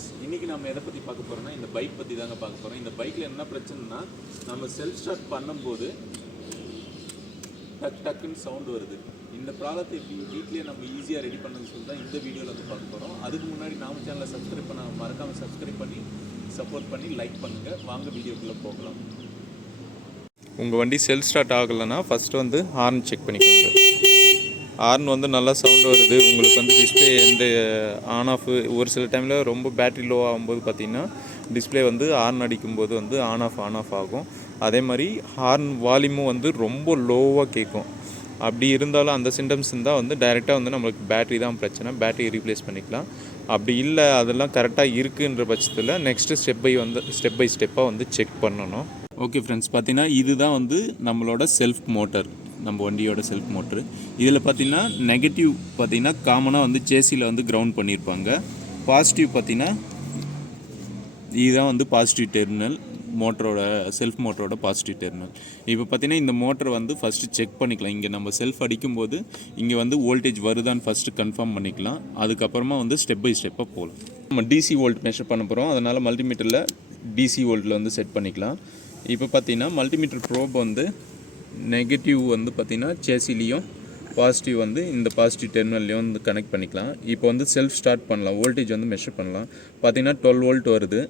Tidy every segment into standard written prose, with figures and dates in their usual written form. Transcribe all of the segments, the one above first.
Friends, இன்றைக்கி நம்ம எதை பற்றி பார்க்க போகிறோம்னா இந்த பைக் பற்றி தாங்க பார்க்க போகிறோம். இந்த பைக்கில் என்ன பிரச்சனைனா, நம்ம செல்ஃப் ஸ்டார்ட் பண்ணும்போது டக் டக்குன்னு சவுண்டு வருது. இந்த ப்ராடக்ட் எப்படி வீட்லேயே நம்ம ஈஸியாக ரெடி பண்ணுன்னு சொல்லி தான் இந்த வீடியோவில் வந்து பார்க்க போகிறோம். அதுக்கு முன்னாடி நம்ம சேனலை சப்ஸ்கிரைப் பண்ண மறக்காமல் சப்ஸ்கிரைப் பண்ணி சப்போர்ட் பண்ணி லைக் பண்ணுங்கள். வாங்க வீடியோக்குள்ளே போகலாம். உங்கள் வண்டி செல்ஃப் ஸ்டார்ட் ஆகலைன்னா ஃபஸ்ட்டு வந்து ஹார்ன் செக் பண்ணிக்கோங்க. ஹார்ன் வந்து நல்லா சவுண்டு வருது, உங்களுக்கு வந்து டிஸ்பிளே எந்த ஆன் ஆஃப், ஒரு சில டைமில் ரொம்ப பேட்ரி லோ ஆகும்போது பார்த்திங்கன்னா டிஸ்பிளே வந்து ஹார்ன் அடிக்கும்போது வந்து ஆன் ஆஃப் ஆகும். அதே மாதிரி ஹார்ன் வால்யூமும் வந்து ரொம்ப லோவாக கேட்கும். அப்படி இருந்தாலும் அந்த சிம்டம்ஸ் இருந்தால் வந்து டைரெக்டாக வந்து நம்மளுக்கு பேட்ரி தான் பிரச்சனை, பேட்ரி ரீப்ளேஸ் பண்ணிக்கலாம். அப்படி இல்லை அதெல்லாம் கரெக்டாக இருக்குன்ற பட்சத்தில் நெக்ஸ்ட்டு ஸ்டெப் பை ஸ்டெப்பாக வந்து செக் பண்ணணும். ஓகே ஃப்ரெண்ட்ஸ், பார்த்தீங்கன்னா இதுதான் வந்து நம்மளோட செல்ஃப் மோட்டர், நம்ம வண்டியோட செல்ஃப் மோட்ரு. இதில் பார்த்திங்கன்னா நெகட்டிவ் பார்த்திங்கன்னா காமனாக வந்து சேசியில் வந்து கிரவுண்ட் பண்ணியிருப்பாங்க. பாசிட்டிவ் பார்த்திங்கன்னா இதுதான் வந்து பாசிட்டிவ் டெர்மினல், மோட்டரோட செல்ஃப் மோட்டரோட பாசிட்டிவ் டெர்மினல். இப்போ பார்த்திங்கன்னா இந்த மோட்டரை வந்து ஃபஸ்ட்டு செக் பண்ணிக்கலாம். இங்கே நம்ம செல்ஃப் அடிக்கும்போது இங்கே வந்து வோல்டேஜ் வருதான்னு ஃபஸ்ட்டு கன்ஃபார்ம் பண்ணிக்கலாம். அதுக்கப்புறமா வந்து ஸ்டெப் பை ஸ்டெப்பாக போகலாம். நம்ம டிசி வோல்ட் மெஷர் பண்ண போகிறோம், அதனால் மல்டிமீட்டரில் டிசி வோல்ட்டில் வந்து செட் பண்ணிக்கலாம். இப்போ பார்த்திங்கன்னா மல்டிமீட்டர் ப்ரோப் வந்து நெகட்டிவ் வந்து பார்த்திங்கன்னா சேசிலையும், பாசிட்டிவ் வந்து இந்த பாசிட்டிவ் டெர்மினல்லையும் வந்து கனெக்ட் பண்ணிக்கலாம். இப்போ வந்து செல்ஃப் ஸ்டார்ட் பண்ணலாம், வோல்டேஜ் வந்து மெஷர் பண்ணலாம். பார்த்திங்கன்னா 12 வோல்ட் வருது,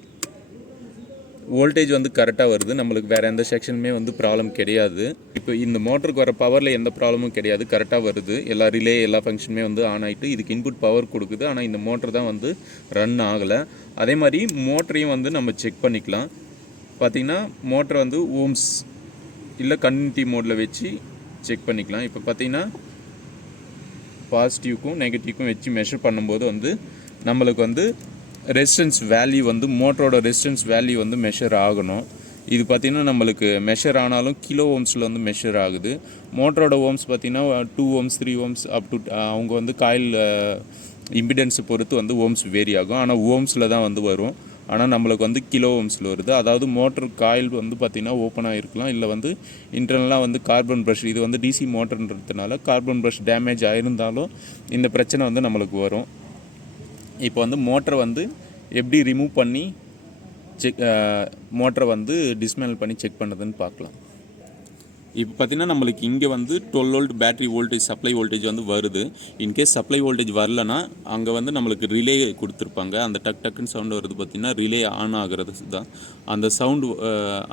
வோல்டேஜ் வந்து கரெக்டாக வருது. நம்மளுக்கு வேறு எந்த செக்ஷனுமே வந்து ப்ராப்ளம் கிடையாது. இப்போ இந்த மோட்டருக்கு வர பவரில் எந்த ப்ராப்ளமும் கிடையாது, கரெக்டாக வருது. எல்லா ரிலே எல்லா ஃபங்க்ஷனுமே வந்து ஆன் ஆகிட்டு இதுக்கு இன்புட் பவர் கொடுக்குது. ஆனால் இந்த மோட்டர் தான் வந்து ரன் ஆகலை. அதே மாதிரி மோட்டரையும் வந்து நம்ம செக் பண்ணிக்கலாம். பார்த்திங்கன்னா மோட்டரை வந்து ஓம்ஸ் இல்லை கன்டினியூட்டி மோடில் வச்சு செக் பண்ணிக்கலாம். இப்போ பார்த்திங்கன்னா பாசிட்டிவ்க்கும் நெகட்டிவ்க்கும் வச்சு மெஷர் பண்ணும்போது வந்து நம்மளுக்கு வந்து ரெசிஸ்டன்ஸ் வேல்யூ வந்து மோட்டரோட ரெசிஸ்டன்ஸ் வேல்யூ வந்து மெஷர் ஆகணும். இது பார்த்திங்கன்னா நம்மளுக்கு மெஷர் ஆனாலும் கிலோ ஓம்ஸில் வந்து மெஷர் ஆகுது. மோட்டரோட ஓம்ஸ் பார்த்திங்கன்னா 2 ஓம்ஸ் 3 ஓம்ஸ் அப் டு அவங்க வந்து காயில் இம்பிடன்ஸை பொறுத்து வந்து ஓம்ஸ் வேரி ஆகும். ஆனால் ஓம்ஸில் தான் வந்து வரும். ஆனால் நம்மளுக்கு வந்து கிலோ ஓம்ஸில் வருது. அதாவது மோட்டர் காயில் வந்து பார்த்திங்கன்னா ஓப்பனாக இருக்கலாம், இல்லை வந்து இன்டர்னலாக வந்து கார்பன் ப்ரஷ், இது வந்து டிசி மோட்டர்ன்றதுனால கார்பன் ப்ரஷ் டேமேஜ் ஆகிருந்தாலும் இந்த பிரச்சனை வந்து நம்மளுக்கு வரும். இப்போ வந்து மோட்டரை வந்து எப்படி ரிமூவ் பண்ணி மோட்டரை வந்து டிஸ்மேண்டில் பண்ணி செக் பண்ணுறதுன்னு பார்க்கலாம். இப்போ பார்த்திங்கன்னா நம்மளுக்கு இங்கே வந்து 12 volt battery voltage supply voltage வந்து வருது. இன்கேஸ் சப்ளை வோல்டேஜ் வரலன்னா அங்கே வந்து நம்மளுக்கு ரிலே கொடுத்துருப்பாங்க. அந்த டக் டக்குன்னு சவுண்டு வருது பார்த்திங்கன்னா ரிலே ஆன் ஆகிறது தான். அந்த சவுண்டு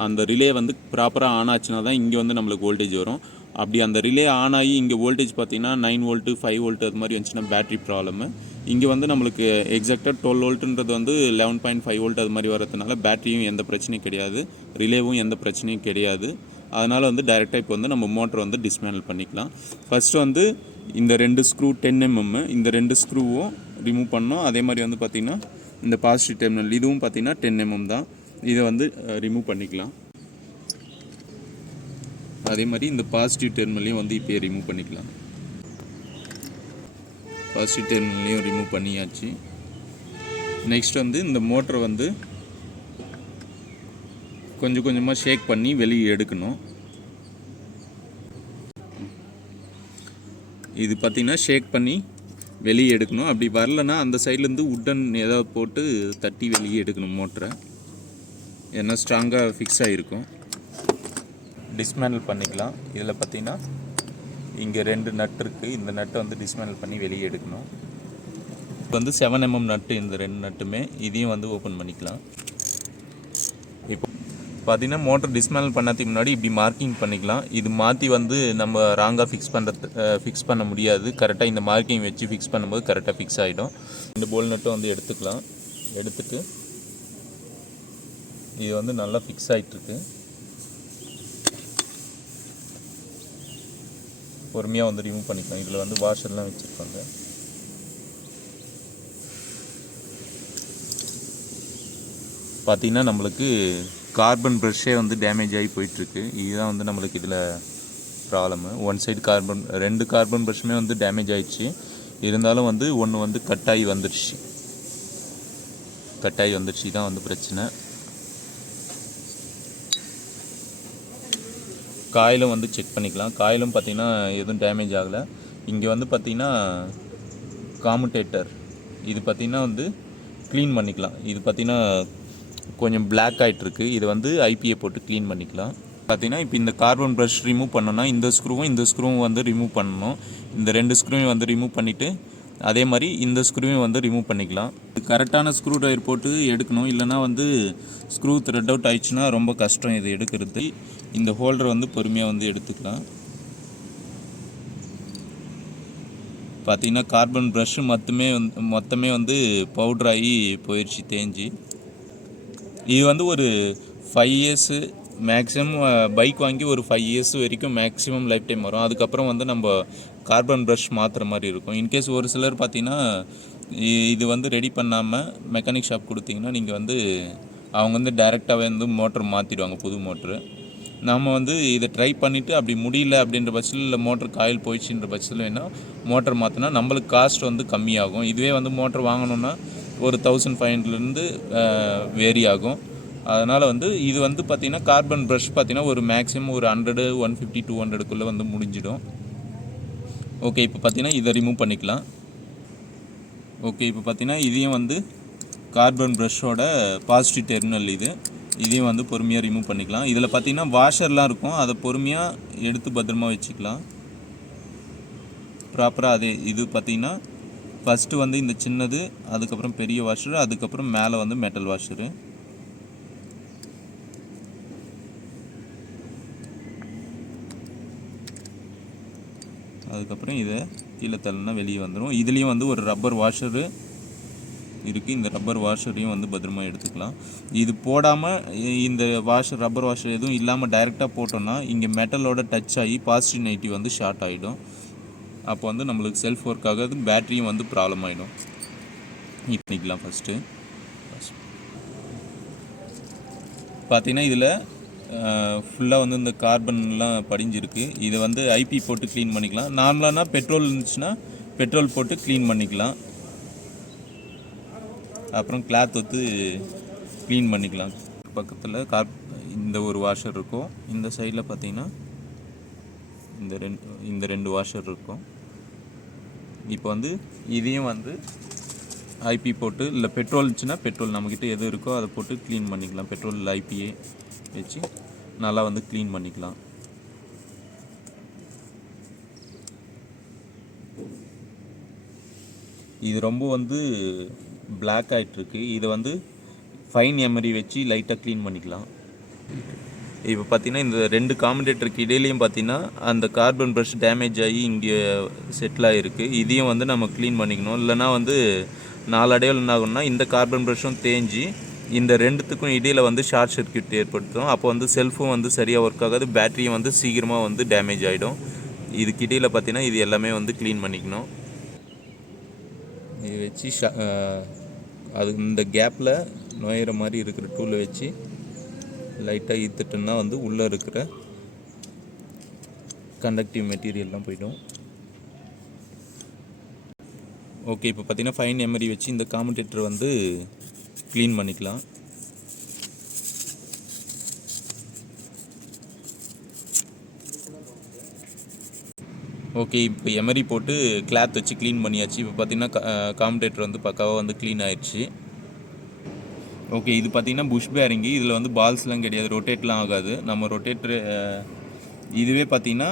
அந்த ரிலே வந்து ப்ராப்பராக ஆன் ஆச்சுன்னா தான் இங்கே வந்து நம்மளுக்கு வோல்டேஜ் வரும். அப்படி அந்த ரிலே ஆன் ஆகி இங்கே வோல்டேஜ் பார்த்திங்கன்னா 9 வோல்ட்டு 5 வோல்ட்டு அது மாதிரி வந்துச்சுன்னா பேட்டரி ப்ராப்ளமு. இங்கே வந்து நம்மளுக்கு எக்ஸாக்டாக 12 வோல்ட்டுன்றது வந்து 11.5 வோல்ட் அது மாதிரி வரதுனால பேட்டரியும் எந்த பிரச்சனையும் கிடையாது, ரிலேவும் எந்த பிரச்சனையும் கிடையாது. அதனால் வந்து டைரெக்டாக இப்போ வந்து நம்ம மோட்டரை வந்து டிஸ்மேண்டில் பண்ணிக்கலாம். ஃபஸ்ட்டு வந்து இந்த 2 ஸ்க்ரூ 10 mm, இந்த 2 ஸ்க்ரூவும் ரிமூவ் பண்ணோம். அதே மாதிரி வந்து பார்த்திங்கன்னா இந்த பாசிட்டிவ் டெர்மினல் இதுவும் பார்த்திங்கன்னா 10 mm தான், இதை வந்து ரிமூவ் பண்ணிக்கலாம். அதே மாதிரி இந்த பாசிட்டிவ் டெர்மினலையும் வந்து இப்போயே ரிமூவ் பண்ணிக்கலாம். பாசிட்டிவ் டெர்மினலையும் ரிமூவ் பண்ணியாச்சு. நெக்ஸ்ட் வந்து இந்த மோட்டரை வந்து கொஞ்சம் கொஞ்சமாக ஷேக் பண்ணி வெளியே எடுக்கணும். இது பார்த்திங்கன்னா ஷேக் பண்ணி வெளியே எடுக்கணும். அப்படி வரலன்னா அந்த சைட்லேருந்து உட்டன் ஏதாவது போட்டு தட்டி வெளியே எடுக்கணும் மோட்டரை, ஏன்னா ஸ்ட்ராங்காக ஃபிக்ஸ் ஆகிருக்கும். டிஸ்மேண்டில் பண்ணிக்கலாம். இதில் பார்த்திங்கன்னா இங்கே 2 நட் இருக்குது, இந்த நட்டை வந்து டிஸ்மேண்டில் பண்ணி வெளியே எடுக்கணும். இப்போ வந்து 7 mm நட்டு, இந்த 2 நட்டுமே இதையும் வந்து ஓப்பன் பண்ணிக்கலாம். இப்போ பார்த்திங்கன்னா மோட்டர் டிஸ்மேண்டில் பண்ணதுக்கு முன்னாடி இப்படி மார்க்கிங் பண்ணிக்கலாம். இது மாற்றி வந்து நம்ம ராங்காக ஃபிக்ஸ் பண்ண முடியாது. கரெக்டாக இந்த மார்க்கிங் வச்சு ஃபிக்ஸ் பண்ணும்போது கரெக்டாக ஃபிக்ஸ் ஆகிடும். இந்த போல் நட்டும் வந்து எடுத்துக்கலாம். எடுத்துட்டு இது வந்து நல்லா ஃபிக்ஸ் ஆகிட்டுருக்கு. பொறுமையாக வந்து ரிமூவ் பண்ணிக்கலாம். இதில் வந்து வாஷர்லாம் வச்சுருப்பாங்க. பார்த்திங்கன்னா நம்மளுக்கு கார்பன் ப்ரஷ்ஷே வந்து டேமேஜ் ஆகி போயிட்டுருக்கு. இதுதான் வந்து நம்மளுக்கு இதில் problem. One side carbon, 2 carbon ப்ரஷ்ஷுமே வந்து டேமேஜ் ஆகிடுச்சு. இருந்தாலும் வந்து ஒன்று வந்து கட்டாகி வந்துடுச்சு, தான் வந்து பிரச்சனை. காயிலும் வந்து செக் பண்ணிக்கலாம். காயிலும் பார்த்திங்கன்னா எதுவும் டேமேஜ் ஆகலை. இங்கே வந்து பார்த்திங்கன்னா காமுடேட்டர், இது பார்த்திங்கன்னா வந்து க்ளீன் பண்ணிக்கலாம். இது பார்த்திங்கன்னா கொஞ்சம் பிளாக் ஆகிட்டுருக்கு. இது வந்து ஐபிஏ போட்டு க்ளீன் பண்ணிக்கலாம். பார்த்திங்கன்னா இப்போ இந்த கார்பன் ப்ரஷ் ரிமூவ் பண்ணோன்னா இந்த ஸ்க்ரூவும் வந்து ரிமூவ் பண்ணணும். இந்த 2 ஸ்க்ரூவையும் வந்து ரிமூவ் பண்ணிவிட்டு அதே மாதிரி இந்த ஸ்க்ரூவையும் வந்து ரிமூவ் பண்ணிக்கலாம். கரெக்டான ஸ்க்ரூ ட்ரைவர் போட்டு எடுக்கணும். இல்லைனா வந்து ஸ்க்ரூ த்ரெட் அவுட் ஆயிடுச்சுன்னா ரொம்ப கஷ்டம் இது எடுக்கிறது. இந்த ஹோல்டர் வந்து பொறுமையாக வந்து எடுத்துக்கலாம். பார்த்திங்கன்னா கார்பன் ப்ரஷ்ஷு மொத்தமே வந்து பவுட்ராகி போயிடுச்சு, தேஞ்சு. இது வந்து ஒரு 5 இயர்ஸு மேக்ஸிமம், பைக் வாங்கி ஒரு 5 இயர்ஸ் வரைக்கும் மேக்ஸிமம் லைஃப் டைம் வரும். அதுக்கப்புறம் வந்து நம்ம கார்பன் ப்ரஷ் மாற்றுற மாதிரி இருக்கும். இன்கேஸ் ஒரு சிலர் பார்த்திங்கன்னா இது வந்து ரெடி பண்ணாமல் மெக்கானிக் ஷாப் கொடுத்திங்கன்னா நீங்கள் வந்து அவங்க வந்து டைரெக்டாகவே வந்து மோட்டர் மாற்றிடுவாங்க, புது மோட்ரு. நம்ம வந்து இதை ட்ரை பண்ணிவிட்டு அப்படி முடியல அப்படின்ற பட்சத்தில், இல்லை மோட்டருக்கு ஆயில் போயிடுச்சுன்ற பட்சத்தில் வேணால் மோட்டர் மாற்றினா நம்மளுக்கு காஸ்ட் வந்து கம்மியாகும். இதுவே வந்து மோட்டர் வாங்கணுன்னா ஒரு 1500லேருந்து வேரி ஆகும். அதனால் வந்து இது வந்து பார்த்திங்கன்னா கார்பன் ப்ரஷ் பார்த்திங்கன்னா ஒரு மேக்ஸிமம் ஒரு 100, 150, 200க்குள்ளே வந்து முடிஞ்சிடும். ஓகே, இப்போ பார்த்திங்கன்னா இதை ரிமூவ் பண்ணிக்கலாம். ஓகே, இப்போ பார்த்திங்கன்னா இதையும் வந்து கார்பன் ப்ரஷ்ஷோட பாசிட்டிவ் டெர்மினல் இதையும் வந்து பொறுமையாக ரிமூவ் பண்ணிக்கலாம். இதில் பார்த்திங்கன்னா வாஷர்லாம் இருக்கும், அதை பொறுமையாக எடுத்து பத்திரமா வச்சுக்கலாம் ப்ராப்பராக. இது பார்த்திங்கன்னா ஃபஸ்ட்டு வந்து இந்த சின்னது, அதுக்கப்புறம் பெரிய வாஷரு, அதுக்கப்புறம் மேலே வந்து மெட்டல் வாஷரு. அதுக்கப்புறம் இதை கீழே தள்ளினா வெளியே வந்துடும். இதுலேயும் வந்து ஒரு ரப்பர் வாஷரு இருக்குது. இந்த ரப்பர் வாஷரையும் வந்து பத்திரமா எடுத்துக்கலாம். இது போடாமல் இந்த ரப்பர் வாஷர் எதுவும் இல்லாமல் டைரெக்டாக போட்டோன்னா இங்கே மெட்டலோட டச் ஆகி பாசிட்டிவ் நெகட்டிவ் வந்து ஷார்ட் ஆகிடும். அப்போ வந்து நம்மளுக்கு செல்ஃப் ஒர்க் ஆகாது, பேட்டரியும் வந்து ப்ராப்ளம் ஆகிடும். இது பண்ணிக்கலாம். ஃபஸ்ட்டு பார்த்திங்கன்னா இதில் ஃபுல்லாக வந்து இந்த கார்பன்லாம் படிஞ்சிருக்கு. இதை வந்து ஐபி போட்டு க்ளீன் பண்ணிக்கலாம். நார்மலானா பெட்ரோல் இருந்துச்சுன்னா பெட்ரோல் போட்டு க்ளீன் பண்ணிக்கலாம். அப்புறம் கிளாத் வந்து க்ளீன் பண்ணிக்கலாம். பக்கத்தில் இந்த ஒரு வாஷர் இருக்கும். இந்த சைடில் பார்த்திங்கன்னா இந்த ரெண்டு வாஷர் இருக்கும். இப்போ வந்து இதையும் வந்து ஐபி போட்டு, இல்லை பெட்ரோல் இருந்துச்சுன்னா பெட்ரோல் நம்மக்கிட்ட எது இருக்கோ அதை போட்டு க்ளீன் பண்ணிக்கலாம். பெட்ரோல் இல்லை ஐபிஏ வச்சு நல்லா வந்து க்ளீன் பண்ணிக்கலாம். இது ரொம்ப வந்து பிளாக் ஆகிட்டுருக்கு. இதை வந்து ஃபைன் எமரி வச்சு லைட்டாக க்ளீன் பண்ணிக்கலாம். இப்போ பார்த்திங்கன்னா இந்த 2 காம்படேட்டருக்கு இடையிலையும் பார்த்திங்கன்னா அந்த கார்பன் ப்ரஷ் டேமேஜ் ஆகி இங்கே செட்டில் ஆகிருக்கு. இதையும் வந்து நம்ம க்ளீன் பண்ணிக்கணும். இல்லைனா வந்து நாளடைவில் என்ன ஆகும்னா இந்த கார்பன் ப்ரஷ்ஷும் தேஞ்சு இந்த ரெண்டுத்துக்கும் இடையில் வந்து ஷார்ட் சர்க்யூட் ஏற்படுத்தும். அப்போ வந்து செல்ஃபும் வந்து சரியாக ஒர்க் ஆகாது, பேட்டரியும் வந்து சீக்கிரமாக வந்து டேமேஜ் ஆகிடும். இதுக்கு இடையில் பார்த்திங்கன்னா இது எல்லாமே வந்து க்ளீன் பண்ணிக்கணும். இது வச்சு அது இந்த கேப்பில் நுழையிற மாதிரி இருக்கிற டூலை வச்சு லைட்டாக ஈத்துட்டோன்னா வந்து உள்ளே இருக்கிற கண்டக்டிவ் மெட்டீரியல்லாம் போய்டும். ஓகே, இப்போ பார்த்திங்கன்னா ஃபைன் எமரி வச்சு இந்த காம்படேட்டர் வந்து க்ளீன் பண்ணிக்கலாம். ஓகே, இப்போ எமரி போட்டு கிளாத் வச்சு க்ளீன் பண்ணியாச்சு. இப்போ பார்த்திங்கன்னா காம்படேட்டர் வந்து பக்காவாக வந்து க்ளீன் ஆயிடுச்சு. ஓகே, இது பார்த்திங்கன்னா புஷ் பேரிங்கு. இதில் வந்து பால்ஸ்லாம் கிடையாது, ரொட்டேட்லாம் ஆகாது. நம்ம ரொட்டேட்ரு இதுவே பார்த்திங்கன்னா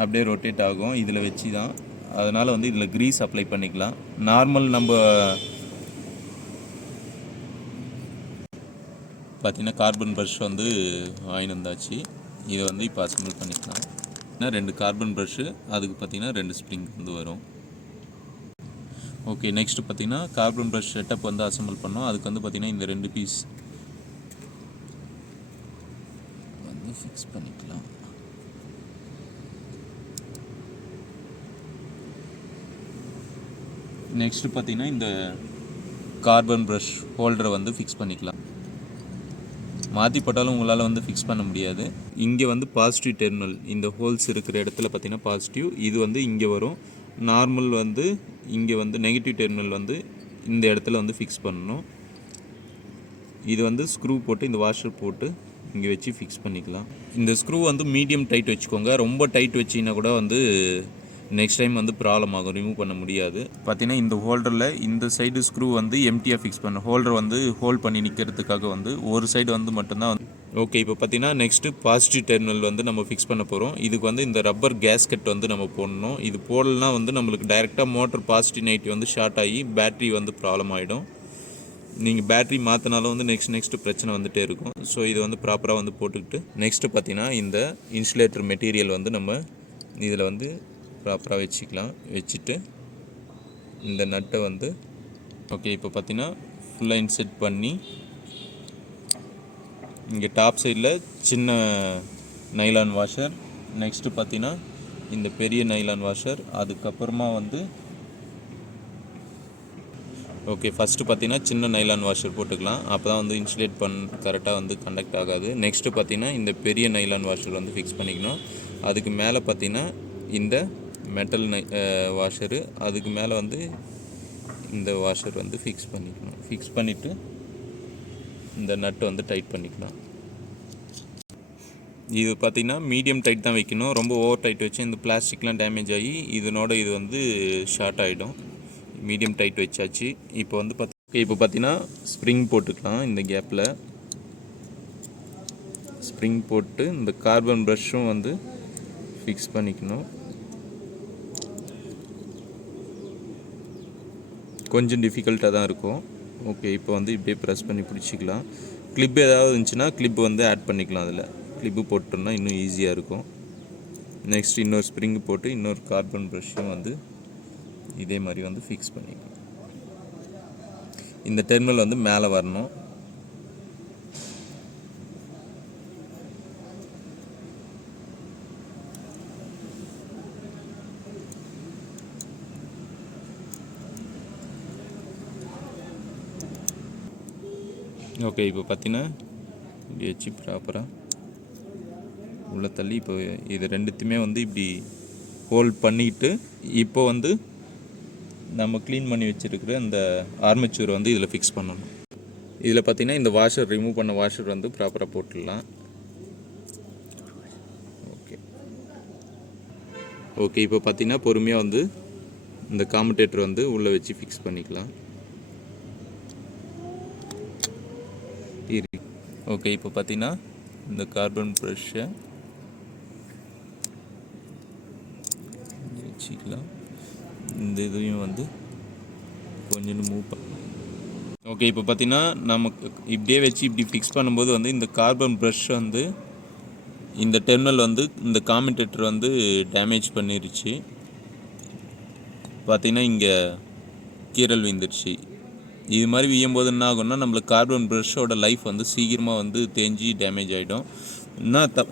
அப்படியே ரொட்டேட் ஆகும் இதில் வச்சு தான். அதனால் வந்து இதில் க்ரீஸ் அப்ளை பண்ணிக்கலாம். நார்மல் நம்ம பார்த்திங்கன்னா கார்பன் ப்ரஷ் வந்து வாங்கிட்டு வந்தாச்சு. இதை வந்து இப்போ அசம்பிள் பண்ணிக்கலாம். 2 கார்பன் ப்ரஷ்ஷு, அதுக்கு பார்த்திங்கன்னா 2 ஸ்ப்ரிங் வந்து வரும். ஓகே, நெக்ஸ்ட்டு பார்த்திங்கன்னா கார்பன் ப்ரஷ் செட்டப் வந்து அசம்பிள் பண்ணோம். அதுக்கு வந்து பார்த்திங்கன்னா இந்த 2 பீஸ் வந்து ஃபிக்ஸ் பண்ணிக்கலாம். நெக்ஸ்ட்டு பார்த்திங்கன்னா இந்த கார்பன் ப்ரஷ் ஹோல்டரை வந்து ஃபிக்ஸ் பண்ணிக்கலாம். மாற்றி போட்டாலும் உங்களால் வந்து ஃபிக்ஸ் பண்ண முடியாது. இங்கே வந்து பாசிட்டிவ் டெர்மினல், இந்த ஹோல்ஸ் இருக்கிற இடத்துல பார்த்திங்கன்னா பாசிட்டிவ், இது வந்து இங்கே வரும். நார்மல் வந்து இங்கே வந்து நெகட்டிவ் டெர்மினல் வந்து இந்த இடத்துல வந்து ஃபிக்ஸ் பண்ணணும். இது வந்து ஸ்க்ரூ போட்டு இந்த வாஷர் போட்டு இங்கே வச்சு ஃபிக்ஸ் பண்ணிக்கலாம். இந்த ஸ்க்ரூ வந்து மீடியம் டைட் வச்சுக்கோங்க. ரொம்ப டைட் வச்சிங்கன்னா கூட வந்து நெக்ஸ்ட் டைம் வந்து ப்ராப்ளம் ஆகும், ரிமூவ் பண்ண முடியாது. பார்த்தீங்கன்னா இந்த ஹோல்டரில் இந்த சைடு ஸ்க்ரூ வந்து எம்டியாக ஃபிக்ஸ் பண்ண, ஹோல்டர் வந்து ஹோல்ட் பண்ணி நிற்கிறதுக்காக வந்து ஒரு சைடு வந்து மட்டும்தான். ஓகே, இப்போ பார்த்தீங்கன்னா நெக்ஸ்ட்டு பாசிட்டிவ் டெர்மினல் வந்து நம்ம ஃபிக்ஸ் பண்ண போகிறோம். இதுக்கு வந்து இந்த ரப்பர் கேஸ்கெட் வந்து நம்ம போடணும். இது போடலனா வந்து நம்மளுக்கு டைரெக்டாக மோட்டர் பாசிட்டிவ் நெகட்டிவ் வந்து ஷார்ட் ஆகி பேட்ரி வந்து ப்ராப்ளம் ஆகிடும். நீங்கள் பேட்ரி மாற்றினாலும் வந்து நெக்ஸ்ட்டு பிரச்சனை வந்துகிட்டே இருக்கும். ஸோ இது வந்து ப்ராப்பராக வந்து போட்டுக்கிட்டு நெக்ஸ்ட்டு பார்த்தீங்கன்னா இந்த இன்சுலேட்டர் மெட்டீரியல் வந்து நம்ம இதில் வந்து ப்ராப்பராக வச்சுக்கலாம். வச்சுட்டு இந்த நட்டை வந்து ஓகே இப்போ பார்த்தீங்கன்னா ஃபுல்லாக இன்செர்ட் பண்ணி இங்கே டாப் சைடில் சின்ன நைலான் வாஷர், நெக்ஸ்ட்டு பார்த்தீங்கன்னா இந்த பெரிய நைலான் வாஷர், அதுக்கப்புறமா வந்து ஓகே ஃபஸ்ட்டு பார்த்தீங்கன்னா சின்ன நைலான் வாஷர் போட்டுக்கலாம். அப்போ தான் வந்து இன்சுலேட் கரெக்டாக வந்து கண்டக்ட் ஆகாது. நெக்ஸ்ட்டு பார்த்தீங்கன்னா இந்த பெரிய நைலான் வாஷர் வந்து ஃபிக்ஸ் பண்ணிக்கணும். அதுக்கு மேலே பார்த்தீங்கன்னா இந்த மெட்டல் வாஷரு, அதுக்கு மேலே வந்து இந்த வாஷர் வந்து ஃபிக்ஸ் பண்ணிக்கணும். ஃபிக்ஸ் பண்ணிவிட்டு இந்த நட்டு வந்து டைட் பண்ணிக்கலாம். இது பார்த்திங்கன்னா மீடியம் டைட் தான் வைக்கணும். ரொம்ப ஓவர் டைட் வச்சு இந்த பிளாஸ்டிக்லாம் டேமேஜ் ஆகி இது வந்து ஷார்ட் ஆகிடும். மீடியம் டைட் வச்சாச்சு. இப்போ வந்து இப்போ பார்த்தீங்கன்னா ஸ்ப்ரிங் போட்டுக்கலாம். இந்த கேப்பில் ஸ்ப்ரிங் போட்டு இந்த கார்பன் ப்ரஷ்ஷும் வந்து ஃபிக்ஸ் பண்ணிக்கணும். கொஞ்சம் டிஃபிகல்ட்டாக தான் இருக்கும். ஓகே இப்போ வந்து இப்படியே ப்ரெஸ் பண்ணி பிடிச்சிக்கலாம். கிளிப் ஏதாவது இருந்துச்சுன்னா கிளிப் வந்து ஆட் பண்ணிக்கலாம். அதில் கிளிப்பு போட்டோம்னா இன்னும் ஈஸியாக இருக்கும். நெக்ஸ்ட் இன்னொரு ஸ்ப்ரிங் போட்டு இன்னொரு கார்பன் ப்ரஷ்ஷும் வந்து இதே மாதிரி வந்து ஃபிக்ஸ் பண்ணிக்கலாம். இந்த டெர்மினல் வந்து மேலே வரணும். ஓகே இப்போ பார்த்தீங்கன்னா இப்படி வச்சு ப்ராப்பராக உள்ளே தள்ளி இப்போ இது ரெண்டுத்தையுமே வந்து இப்படி ஹோல்ட் பண்ணிவிட்டு இப்போ வந்து நம்ம க்ளீன் பண்ணி வச்சுருக்கிற அந்த ஆர்மேச்சர் வந்து இதில் ஃபிக்ஸ் பண்ணணும். இதில் பார்த்திங்கன்னா இந்த வாஷர் ரிமூவ் பண்ண வாஷர் வந்து ப்ராப்பராக போட்டுடலாம். ஓகே இப்போ பார்த்திங்கன்னா பொறுமையாக வந்து இந்த காமுடேட்டர் வந்து உள்ளே வச்சு ஃபிக்ஸ் பண்ணிக்கலாம். ஓகே இப்போ பார்த்தீங்கன்னா இந்த கார்பன் ப்ரஷ்ஷை வச்சுக்கலாம். இந்த இதையும் வந்து கொஞ்சம் மூவ் பண்ணலாம். ஓகே இப்போ பார்த்தீங்கன்னா நமக்கு இப்படியே வச்சு இப்படி ஃபிக்ஸ் பண்ணும்போது வந்து இந்த கார்பன் ப்ரஷ் வந்து இந்த டெர்மினல் வந்து இந்த காமுடேட்டர் வந்து டேமேஜ் பண்ணிருச்சு. பார்த்தீங்கன்னா இங்கே கீறல் விழுந்துருச்சு. இது மாதிரி வியும்போது என்ன ஆகும்னா நம்மளுக்கு கார்பன் ப்ரஷ்ஷோட லைஃப் வந்து சீக்கிரமாக வந்து தேஞ்சி டேமேஜ் ஆகிடும்.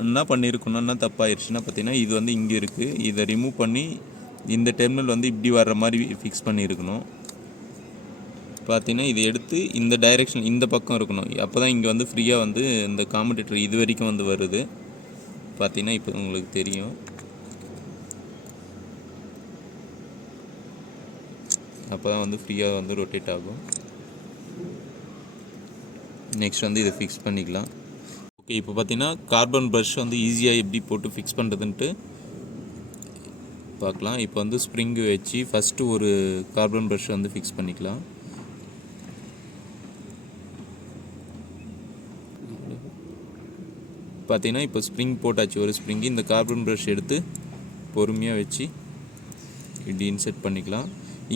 என்ன பண்ணியிருக்கணும், என்ன தப்பாயிருச்சுன்னா பார்த்தீங்கன்னா இது வந்து இங்கே இருக்குது, இதை ரிமூவ் பண்ணி இந்த டெர்மினல் வந்து இப்படி வர்ற மாதிரி ஃபிக்ஸ் பண்ணியிருக்கணும். பார்த்தீங்கன்னா இதை எடுத்து இந்த டைரெக்ஷன் இந்த பக்கம் இருக்கணும். அப்போ தான் இங்கே வந்து ஃப்ரீயாக வந்து இந்த காமுடேட்டர் இது வரைக்கும் வந்து வருது. பார்த்தீங்கன்னா இப்போ உங்களுக்கு தெரியும். அப்போ தான் வந்து ஃப்ரீயாக வந்து ரொட்டேட் ஆகும். நெக்ஸ்ட் வந்து இதை ஃபிக்ஸ் பண்ணிக்கலாம். ஓகே இப்போ பார்த்தீங்கன்னா கார்பன் ப்ரஷ் வந்து ஈஸியாக எப்படி போட்டு ஃபிக்ஸ் பண்ணுறதுன்ட்டு பார்க்கலாம். இப்போ வந்து ஸ்ப்ரிங்கு வச்சு ஃபஸ்ட்டு ஒரு கார்பன் ப்ரஷ் வந்து ஃபிக்ஸ் பண்ணிக்கலாம். பார்த்தீங்கன்னா இப்போ ஸ்ப்ரிங் போட்டாச்சு ஒரு ஸ்ப்ரிங்கு. இந்த கார்பன் ப்ரஷ் எடுத்து பொறுமையாக வச்சு இப்படி இன்செர்ட் பண்ணிக்கலாம்.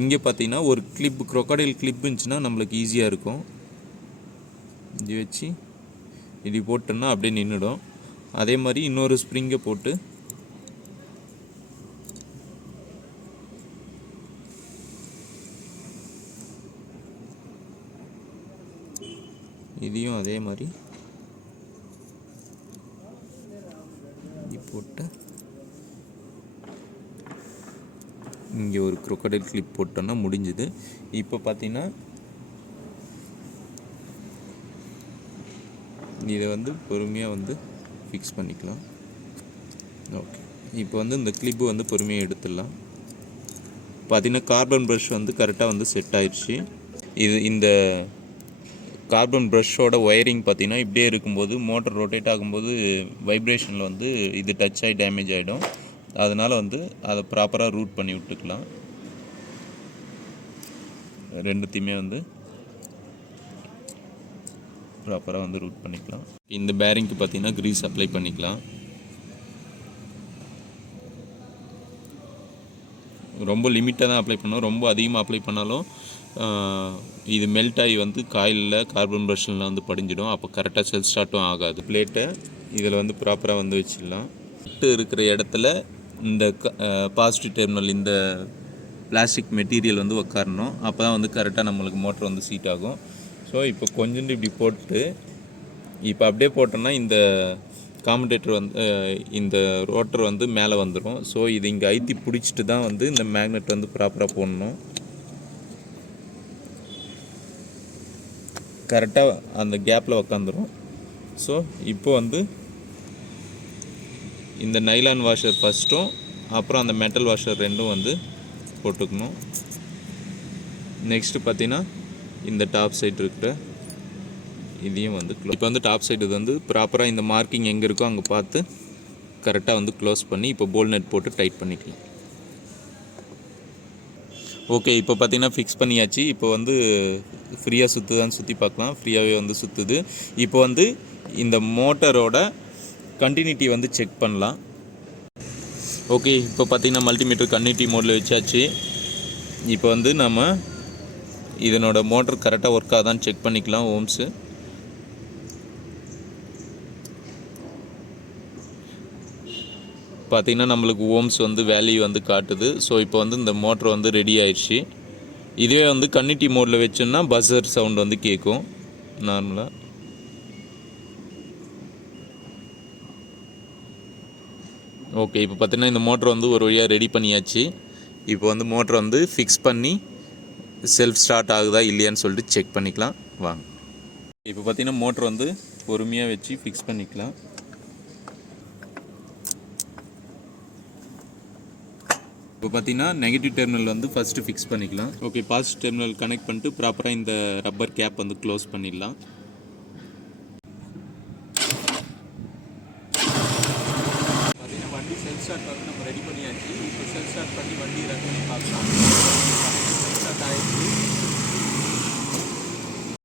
இங்கே பார்த்தீங்கன்னா ஒரு கிளிப், க்ரொக்கடைல் கிளிப் இருந்துச்சுன்னா நம்மளுக்கு ஈஸியாக இருக்கும். இது வச்சு இப்படி போட்டோன்னா அப்படியே நின்றுடும். அதே மாதிரி இன்னொரு ஸ்ப்ரிங்கை போட்டு இதையும் அதே மாதிரி போட்டு இங்கே ஒரு க்ரொக்கடைல் கிளிப் போட்டோன்னா முடிஞ்சுது. இப்போ பார்த்தீங்கன்னா இதை வந்து பொறுமையாக வந்து ஃபிக்ஸ் பண்ணிக்கலாம். ஓகே இப்போ வந்து இந்த கிளிப்பு வந்து பொறுமையாக எடுத்துடலாம். பார்த்தீங்கன்னா கார்பன் ப்ரஷ் வந்து கரெக்டாக வந்து செட் ஆயிடுச்சு. இந்த கார்பன் ப்ரஷ்ஷோட ஒயரிங் பார்த்தீங்கன்னா இப்படியே இருக்கும்போது மோட்டர் ரொட்டேட் ஆகும்போது வைப்ரேஷனில் வந்து இது டச் ஆகி டேமேஜ் ஆகிடும். அதனால் வந்து அதை ப்ராப்பராக ரூட் பண்ணி விட்டுக்கலாம். ரெண்டுத்தையுமே வந்து ப்ராப்பராக வந்து ரூட் பண்ணிக்கலாம். இந்த பேரிங்க்கு பார்த்தீங்கன்னா க்ரீஸ் அப்ளை பண்ணிக்கலாம். ரொம்ப லிமிட்டாக தான் அப்ளை பண்ணோம். ரொம்ப அதிகமாக அப்ளை பண்ணாலும் இது மெல்ட் ஆகி வந்து காயிலில் கார்பன் ப்ரஷ்ஷில் வந்து படிஞ்சிடும். அப்போ கரெக்டாக செல்ஃப் ஸ்டார்ட்டும் ஆகாது. பிளேட்டை இதில் வந்து ப்ராப்பராக வந்து வச்சிடலாம். இருக்கிற இடத்துல இந்த பாசிட்டிவ் டெர்மினல் இந்த பிளாஸ்டிக் மெட்டீரியல் வந்து உட்காரணும். அப்போ தான் வந்து கரெக்டாக நம்மளுக்கு மோட்டர் வந்து சீட் ஆகும். ஸோ இப்போ கொஞ்சோண்டு இப்படி போட்டு இப்போ அப்படியே போட்டோன்னா இந்த காமுடேட்டர் வந்து இந்த ரோட்டர் வந்து மேலே வந்துடும். ஸோ இது இங்கே ஐத்தி பிடிச்சிட்டு தான் வந்து இந்த மேக்னெட் வந்து ப்ராப்பராக போடணும். கரெக்டாக அந்த கேப்பில் உக்காந்துரும். ஸோ இப்போ வந்து இந்த நைலான் வாஷர் ஃபஸ்ட்டும் அப்புறம் அந்த மெட்டல் வாஷர் ரெண்டும் வந்து போட்டுக்கணும். நெக்ஸ்ட்டு பார்த்தீங்கன்னா இந்த டாப் சைடு இருக்கிற இதையும் வந்து இப்போ வந்து டாப் சைடு இது வந்து ப்ராப்பராக இந்த மார்க்கிங் எங்கே இருக்கோ அங்கே பார்த்து கரெக்டாக வந்து க்ளோஸ் பண்ணி இப்போ போல் நெட் போட்டு டைட் பண்ணிக்கலாம். ஓகே, இப்போ பார்த்தீங்கன்னா ஃபிக்ஸ் பண்ணியாச்சு. இப்போ வந்து ஃப்ரீயாக சுற்றுதான்னு சுற்றி பார்க்கலாம். ஃப்ரீயாகவே வந்து சுற்றுது. இப்போ வந்து இந்த மோட்டரோட கண்டினியூட்டி வந்து செக் பண்ணலாம். ஓகே, இப்போ பார்த்தீங்கன்னா மல்டிமீட்டர் கண்டினியூட்டி மோடில் வச்சாச்சு. இப்போ வந்து நம்ம இதனோட மோட்டர் கரெக்டாக ஒர்க் ஆகுதான்னு செக் பண்ணிக்கலாம். ஓம்ஸு பார்த்திங்கன்னா நம்மளுக்கு ஓம்ஸ் வந்து வேல்யூ வந்து காட்டுது. ஸோ இப்போ வந்து இந்த மோட்ரு வந்து ரெடி ஆயிடுச்சு. இதுவே வந்து கன்னிட்டி மோடில் வச்சோன்னா பஸர் சவுண்ட் வந்து கேட்கும் நார்மலாக. ஓகே, இப்போ பார்த்திங்கன்னா இந்த மோட்ரு வந்து ஒரு வழியாக ரெடி பண்ணியாச்சு. இப்போ வந்து மோட்ரு வந்து ஃபிக்ஸ் பண்ணி செல்ஃப் ஸ்டார்ட் ஆகுதா இல்லையான்னு சொல்லிட்டு செக் பண்ணிக்கலாம் வாங்க. இப்போ பார்த்திங்கன்னா மோட்ரு வந்து பொறுமையாக வச்சு ஃபிக்ஸ் பண்ணிக்கலாம். இப்போ பார்த்தீங்கன்னா நெகட்டிவ் டெர்மினல் வந்து ஃபஸ்ட்டு ஃபிக்ஸ் பண்ணிக்கலாம். ஓகே, பாசிட்டிவ் டெர்மினல் கனெக்ட் பண்ணிட்டு ப்ராப்பராக இந்த ரப்பர் கேப் வந்து க்ளோஸ் பண்ணிடலாம். பார்த்தீங்கன்னா வண்டி செல்ஃப் ஸ்டார்ட் வந்து நம்ம ரெடி பண்ணியாச்சு. இப்போ செல்ஃப் ஸ்டார்ட் பண்ணி வண்டி ரன் பண்ணி பார்க்கலாம். செல்ஃப் ஸ்டார்ட் ஆகிடுச்சு.